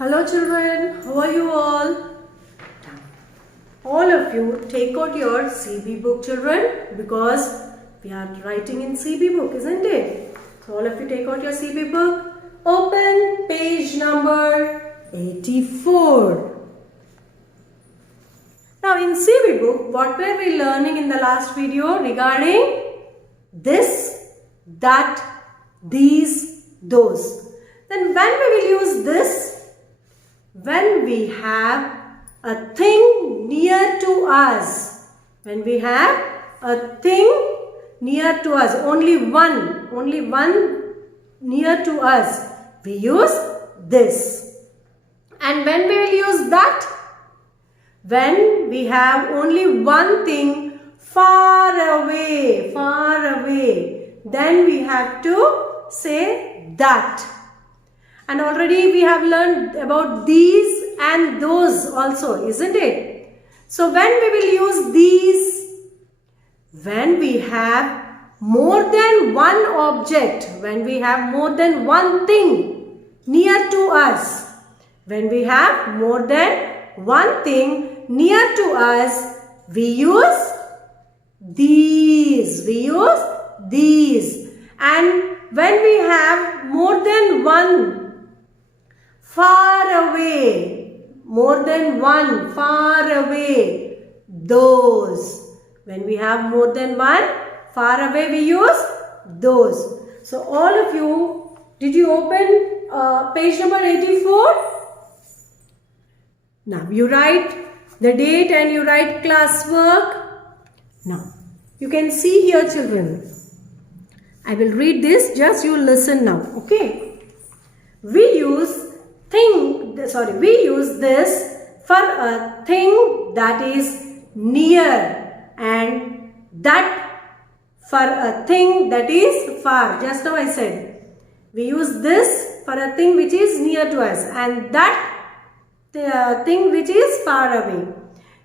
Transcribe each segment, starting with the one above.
Hello children, how are you all? All of you take out your CB book children because we are writing in CB book, isn't it? So all of you take out your CB book, open page number 84. Now in CB book, what were we learning in the last video regarding this, that, these, those? Then when we will use this? When we have a thing near to us. When we have a thing near to us, only one near to us, we use this. And when we will use that? When we have only one thing far away, then we have to say that. And already we have learned about these and those also, isn't it? So when we will use these, when we have more than one object, when we have more than one thing near to us, when we have more than one thing near to us, we use these, And when we have more than one far away, more than one far away, those. When we have more than one far away, we use those. So all of you, did you open page number 84? Now you write the date and you write classwork. Now you can see here children. I will read this, just you listen now, okay? We use this for a thing that is near and that for a thing that is far. Just now I said, we use this for a thing which is near to us and that thing which is far away.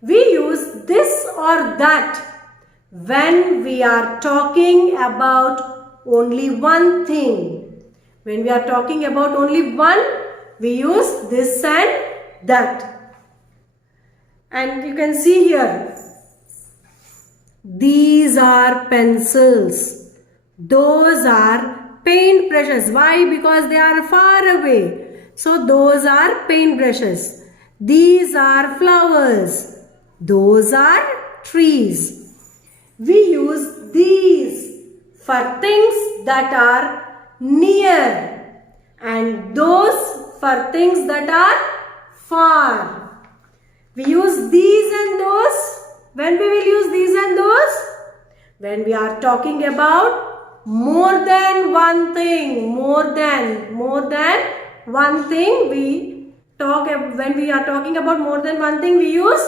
We use this or that when we are talking about only one thing. When we are talking about only one, we use this and that. And you can see here, these are pencils. Those are paint brushes. Why? Because they are far away. So those are paint brushes. These are flowers. Those are trees. We use these for things that are near and those for things that are far. We use these and those. When we will use these and those? When we are talking about more than one thing. More than one thing we talk. When we are talking about more than one thing, we use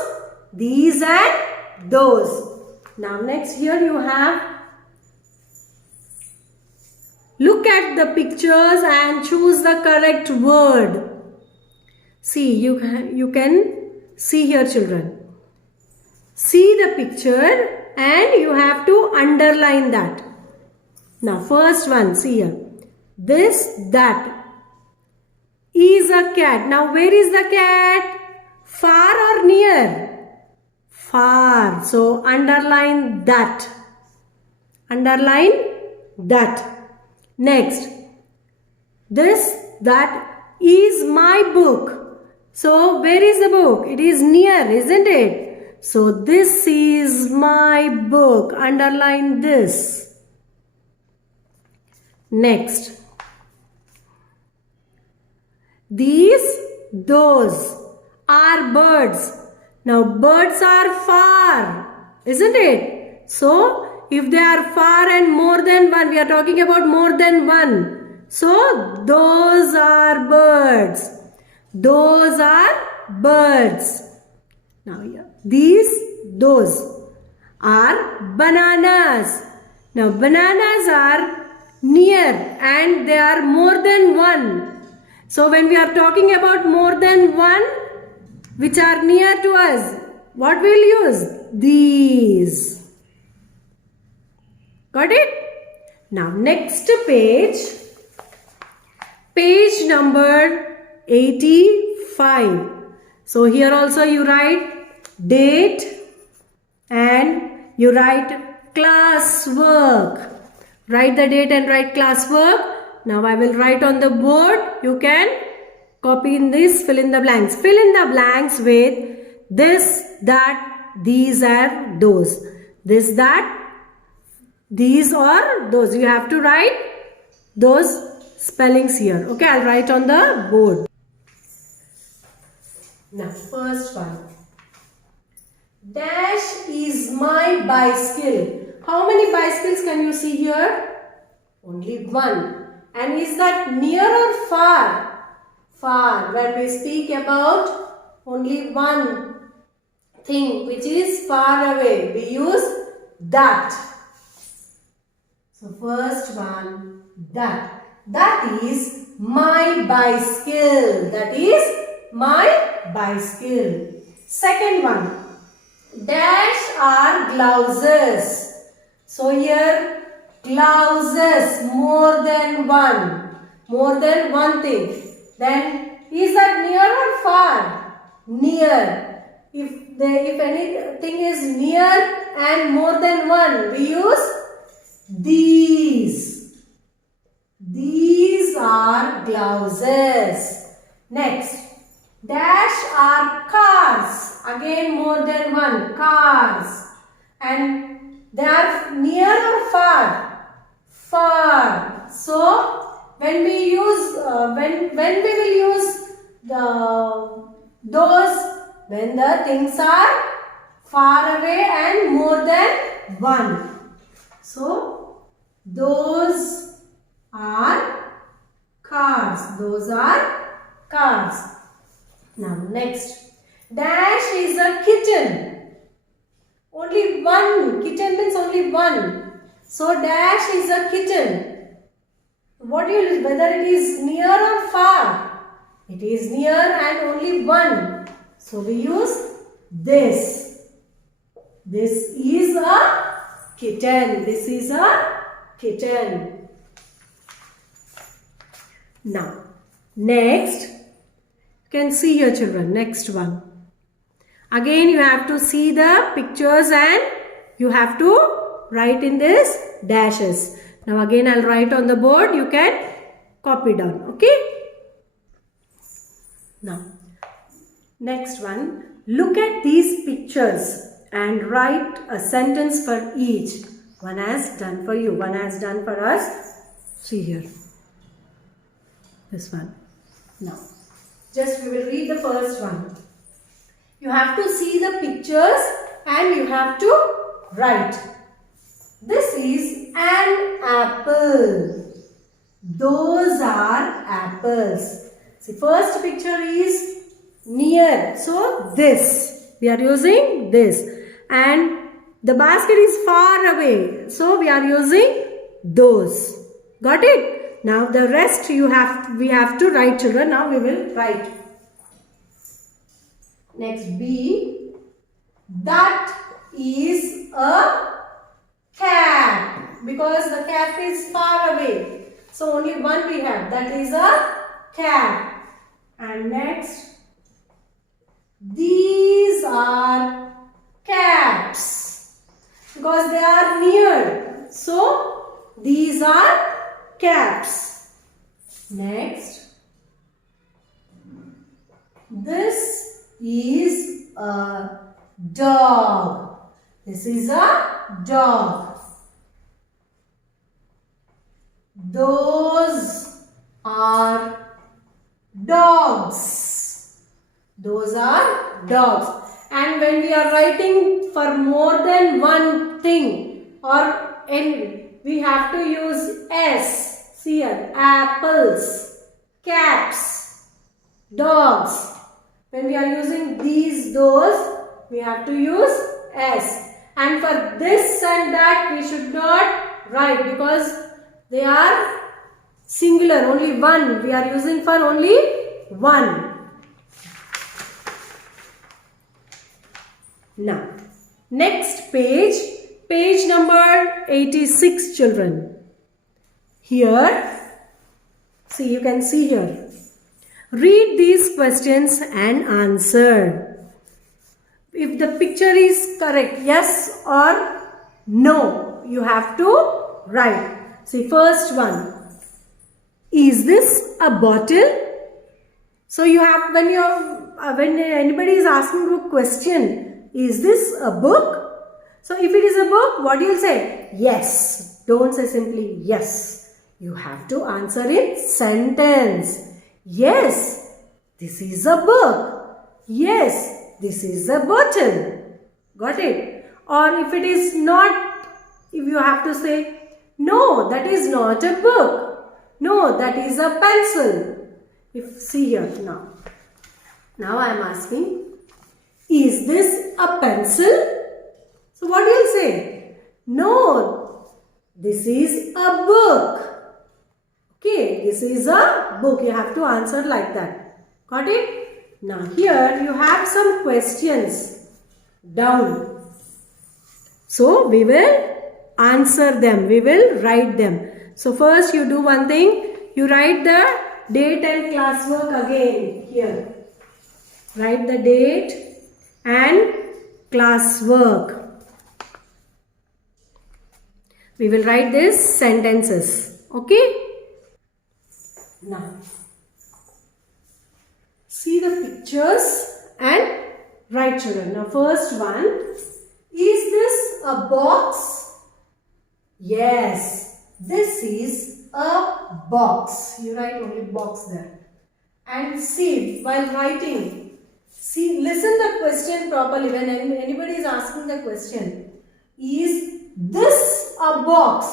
these and those. Now next here you have, look at the pictures and choose the correct word. See, you can see here children. See the picture and you have to underline that. Now first one, see here. This, that is a cat. Now where is the cat? Far or near? Far. So underline that. Underline that. Next, this, that is my book. So where is the book? It is near, isn't it? So this is my book. Underline this. Next, these, those are birds. Now birds are far, isn't it? So if they are far and more than one, we are talking about more than one. So those are birds. Those are birds. Now here, these, those are bananas. Now bananas are near and they are more than one. So when we are talking about more than one, which are near to us, what we will use? These. Got it? Now next page, page number 85. So here also you write date and you write classwork. Write the date and write classwork. Now I will write on the board. You can copy in this, fill in the blanks. Fill in the blanks with this, that, these are those. This, that, these or those. You have to write those spellings here. Okay, I'll write on the board. Now, first one. Dash is my bicycle. How many bicycles can you see here? Only one. And is that near or far? Far. When we speak about only one thing which is far away, we use that. So first one, that. That is my bicycle. That is my bicycle. Second one, dash are blouses. So here blouses, more than one thing. Then is that near or far? Near. If anything is near and more than one, we use these. These are blouses. Next, dash are cars. Again more than one, cars. And they are near or far? Far. So when we use when we will use those when the things are far away and more than one. So those are cars. Those are cars. Now next, dash is a kitten. Only one. Kitten means only one. So dash is a kitten. What do you, whether it is near or far? It is near and only one. So we use this. This is a kitten. This is a kitten. Now, next, you can see your children. Next one. Again, you have to see the pictures and you have to write in this dashes. Now again, I'll write on the board. You can copy down. Okay. Now, next one. Look at these pictures and write a sentence for each. One has done for you. One has done for us. See here. This one. Now, just we will read the first one. You have to see the pictures and you have to write. This is an apple. Those are apples. See, first picture is near. So, this. We are using this. And the basket is far away. So, we are using those. Got it? Now, the rest we have to write, children. Now, we will write. Next, B. That is a cap. Because the cap is far away. So, only one we have. That is a cap. And next, these are caps. Because they are near. So, these are caps. Next, this is a dog. This is a dog. Those are dogs. Those are dogs. And when we are writing for more than one thing or any, we have to use S. See here, apples, caps, dogs. When we are using these, those, we have to use S. And for this and that, we should not write because they are singular, only one. We are using for only one. Now, next page, page number 86, children. Here, see, you can see here. Read these questions and answer. If the picture is correct, yes or no, you have to write. See, first one. Is this a bottle? So you have, when anybody is asking you a question, is this a book? So if it is a book, what do you say? Yes. Don't say simply yes. You have to answer in sentence. Yes, this is a book. Yes, this is a bottle. Got it? Or if it is not, if you have to say, no, that is not a book. No, that is a pencil. If see here now. Now I am asking, is this a pencil? So what do you say? No, this is a book. Okay, this is a book. You have to answer like that. Got it? Now here you have some questions down. So we will answer them. We will write them. So first you do one thing. You write the date and classwork again here. Write the date and classwork. We will write these sentences. Okay? Now, see the pictures and write, children. Now, first one, is this a box? Yes, this is a box. You write only box there. And see, while writing, see, listen the question properly when anybody is asking the question. Is this a box?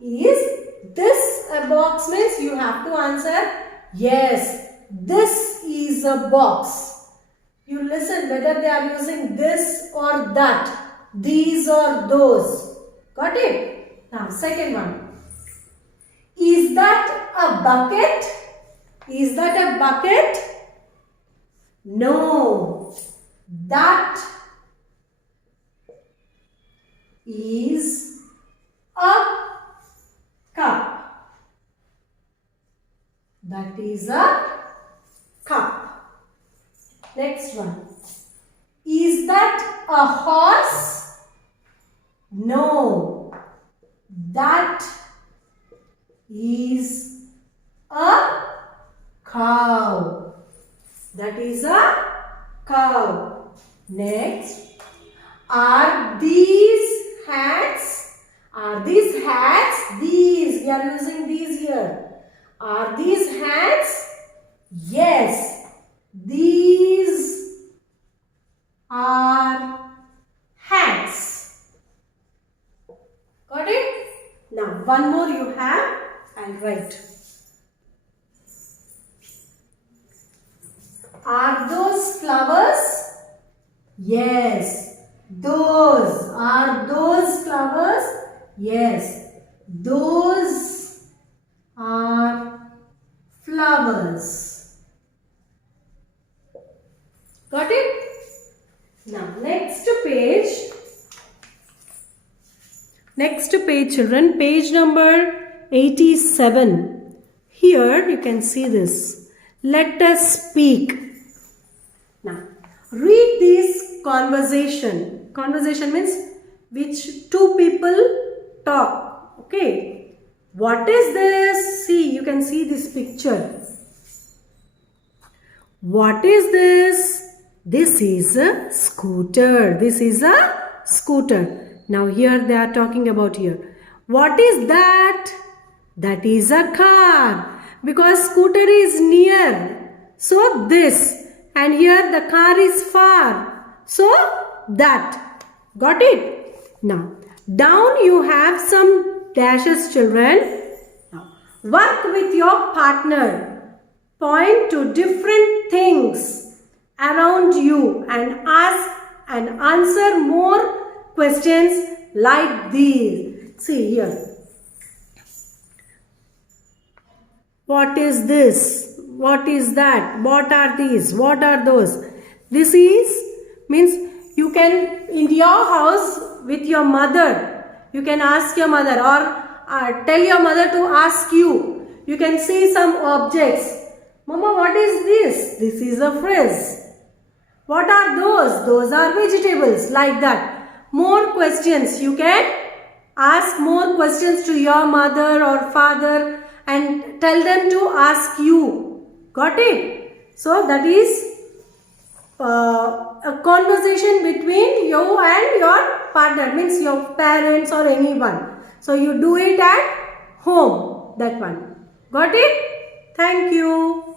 Is this a box means you have to answer yes, this is a box. You listen whether they are using this or that, these or those. Got it? Now second one. Is that a bucket? Is that a bucket? No. That is a cup. That is a cup. Next one. Is that a horse? No. That is a cow. That is a cow. Next. Are these hats? Are these hats? These. We are using these here. Are these hats? Yes. These are hats. Got it? Now one more you have and write. Are those flowers? Yes. Those. Are those flowers? Yes. Those are flowers. Got it? Now next page. Next page, children. Page number 87. Here you can see this. Let us speak. Now read this conversation. Conversation means which two people talk. Okay. What is this? See, you can see this picture. What is this? This is a scooter. This is a scooter. Now here they are talking about here. What is that? That is a car. Because scooter is near. So this. And here the car is far. So that. Got it? Now down you have some dashes, children. Now work with your partner. Point to different things around you and ask and answer more questions like these. See here. What is this? What is that? What are these? What are those? This is means you can in your house with your mother. You can ask your mother or tell your mother to ask you. You can see some objects. Mama, what is this? This is a frizz. What are those? Those are vegetables. Like that. More questions. You can ask more questions to your mother or father and tell them to ask you. Got it? So that is a conversation between you and your partner, means your parents or anyone. So you do it at home, that one. Got it? Thank you.